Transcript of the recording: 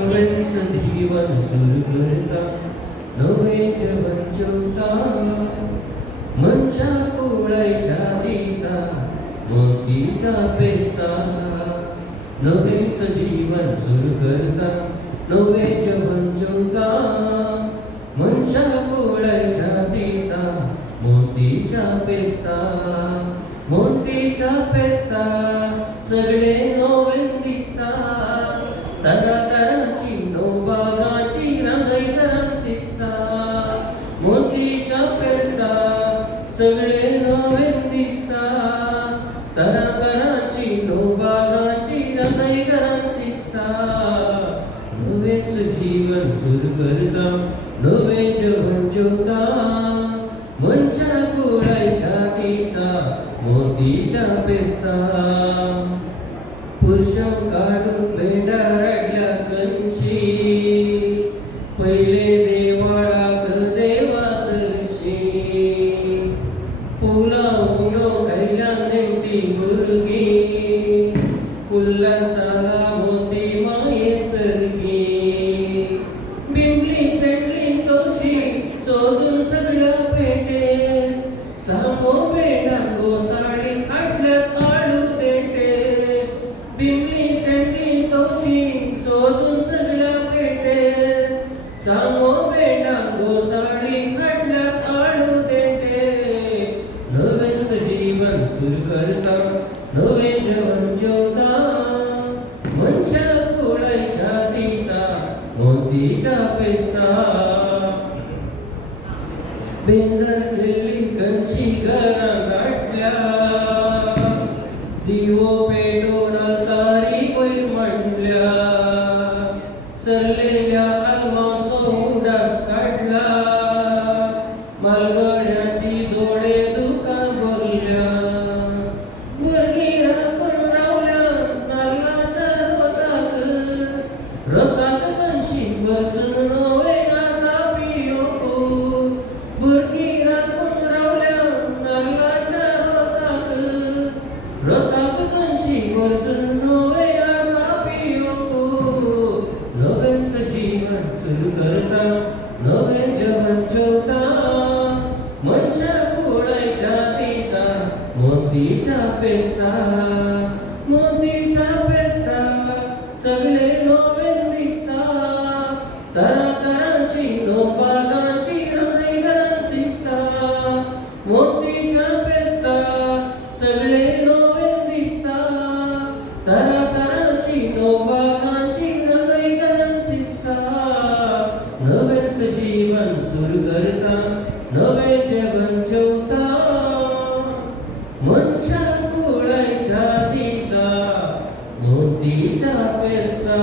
नव्याचं जीवन सुरू करता, नवे जेवण जेवता, मनशा कोवळायच्या दिसा मोतीच्या पेस्ता. नवेच जीवन सुरू करता, नवे जेवण जेवता, मनशा कोवळायच्या दिसा मोतीच्या पेस्ता. मोतीच्या पेस्ता सगळे नवे दिसता, तरातरांची नवबागाची रांगईकरांची दिसता. मोतीच्या पेस्ता सगळे नवे दिसता, तरातरांची नवबागाची रांगईकरांची दिसता. नवेच जीवन सुरू करता, नवे जेवण जेवता, मनशा कोवळायच्या दिसा मोतीच्या पेस्ता. पुरुषं काढून पेंढा रडल्या कंशी, पहिले देवाळाक देवा सरशी. फुला उडो कैल्या नेमटी भुरगी, उल्हासाला मोती माये सरगी. बिंबली तेंडली तोशी सोदून सगळ्या पेटे, सांगो बेडांगो साडी आटल्यात आळू देटे. बिंबली तेंडली तोशी सोदून सगळ्या पेटे, सांगो बेडांगो साडी आटल्यात आळू देटे. नवेच जीवन सुरू करता, नवे जेवण जेवता, मनशा कोवळायच्या दिसा मोतीच्या पेस्ता. बिंजरलेली कंशी घरां गाठल्या, दिवो पेटोवन अल्तारी वयर मांडल्या. सरलेल्या आल्मांचो उडास काडला, मालगड्याची दोळे दुकान भरल्या. भुरगीं राखून रावल्या नाल्लाच्या रोसाक, रोसाक कंशी बसून नवे आसा पियोकू. भुरगीं राखून रावल्या नाल्लाच्या रोसाक, रोसाक कंशी बसून नवे आसा पियोकू. नवेच जीवन सुरू करता, नवे जेवण जेवता, मनशा कोवळायच्या दिसा मोतीच्या पेस्ता. मोतीच्या पेस्ता सगळे नवे दिसता, तरातरांची नवबागाची रांगईकरांची दिसता. मोतीच्या पेस्ता सगळे नवे दिसता, तरातरांची नवबागाची रांगईकरांची दिसता. नवेच जीवन सुरू करता, नवे जेवण जेवता, मनशा कोवळायच्या दिसा मोतीच्या पेस्ता.